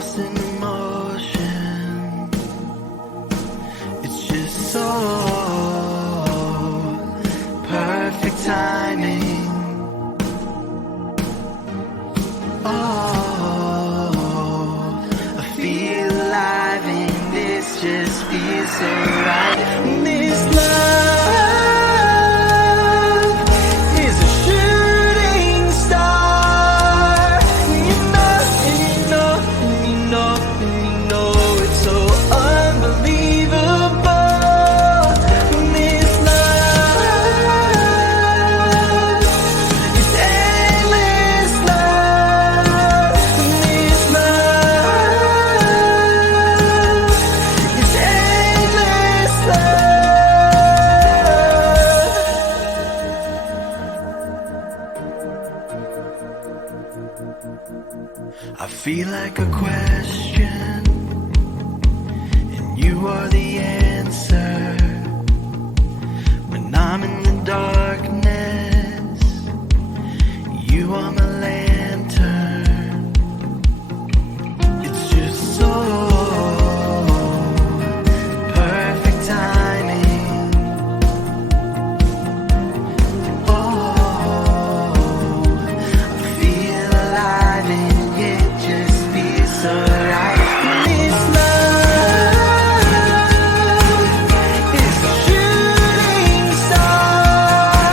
lost in emotion. It's just so perfect timing. Oh, I feel alive and this just feels so right. This love is a shooting star. You know, it's so unbelievable. This love is endless love. This love is endless love. I feel like a question, and you are the answer. When I'm in the darkness, you are my lantern. It's just so perfect timing. Oh, I feel alive and it just feels so right. This love is a shooting star.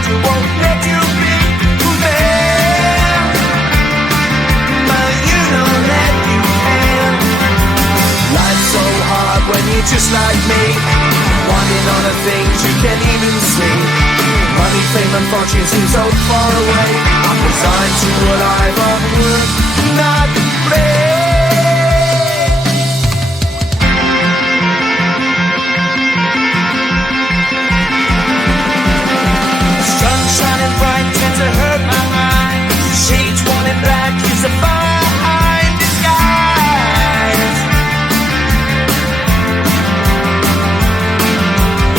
around you won't let you be there, but you don't let you can. Life's so hard when you're just like me, wanting all the things you can't even see. Money, fame and fortune seem so far away. I'm resigned to a life of work, not play. Sun shining bright tends to hurt my mind. Shades worn in black is a fine disguise.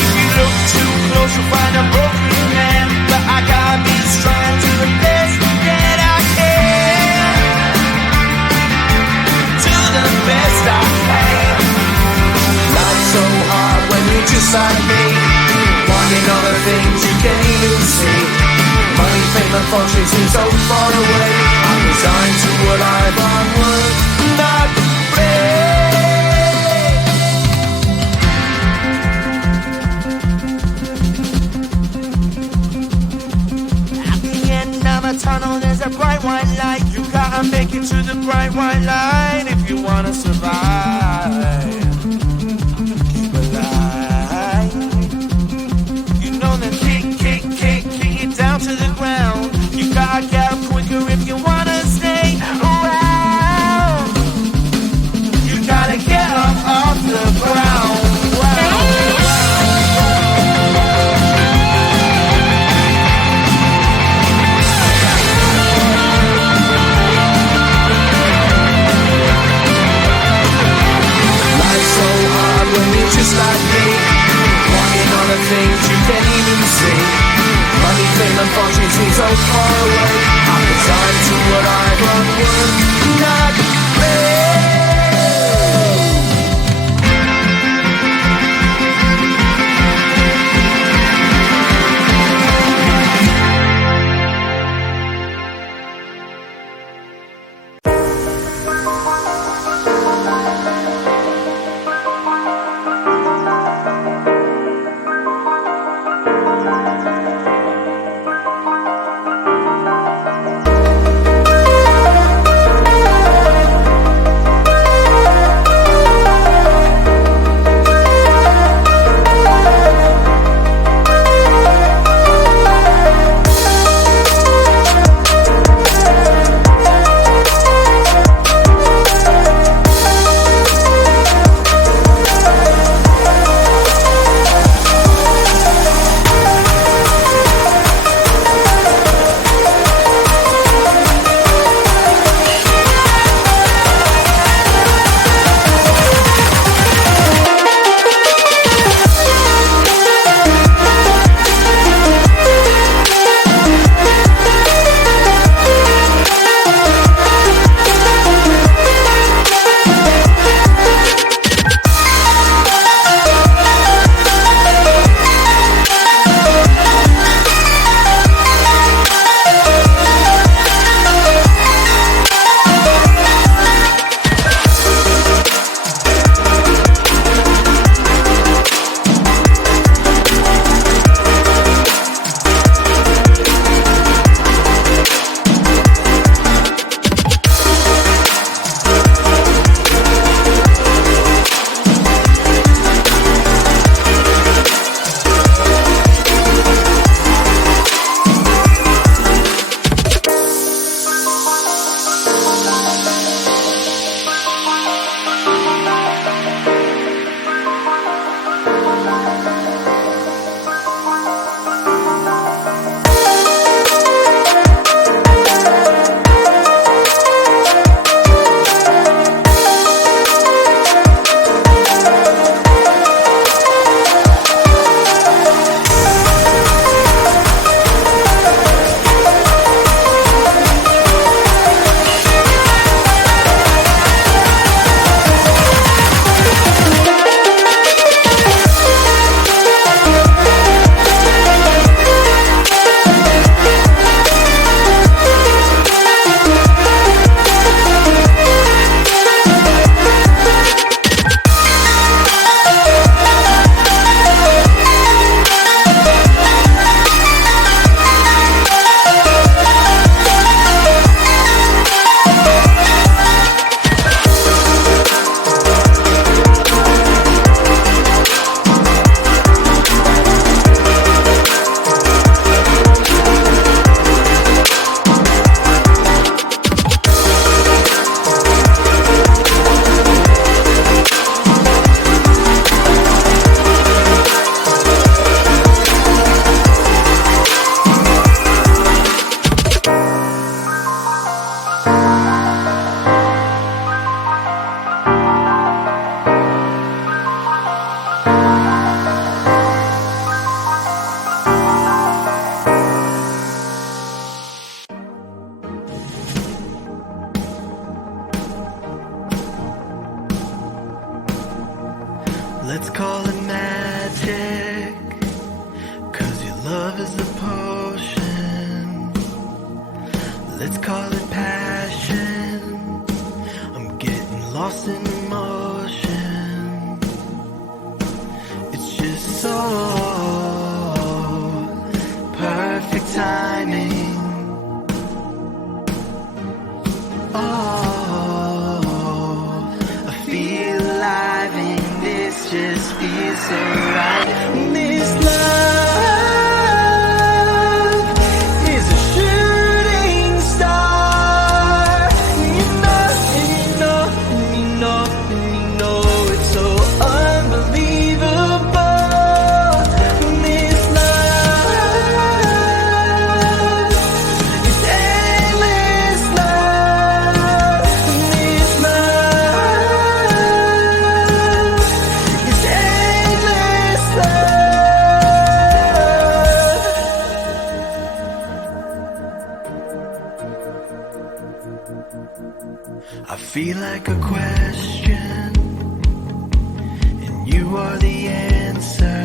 If you look too close you'll find a broken man, but I got me strong to the best that I can. To the best I can. Life's so hard when you're just like me, wanting all the things you can't even see. Money, fame and fortune seem so far away. I'm resigned to a life on work, not play. At the end of a tunnel there's a bright white light. You gotta make it to the bright white light if you wanna survive. Keep alive. You know that kick it down to the ground. You gotta get up quicker if you wanna stay around. You gotta get up off the ground. Life's so hard when you're just like me, wanting all the things you can't even see. Money, fame and fortune seem so far away. I'm resigned to what I've run work, not play. Let's call it magic, 'cause your love is a potion. Let's call it passion, I'm getting lost in emotion. It's just so perfect timing. Oh, I feel alive and this just feels so right. This love is a shooting star. You know, and you know, and you know, and you know it's so unbelievable. This love is endless love. This love is endless love. I feel like a question, and you are the answer.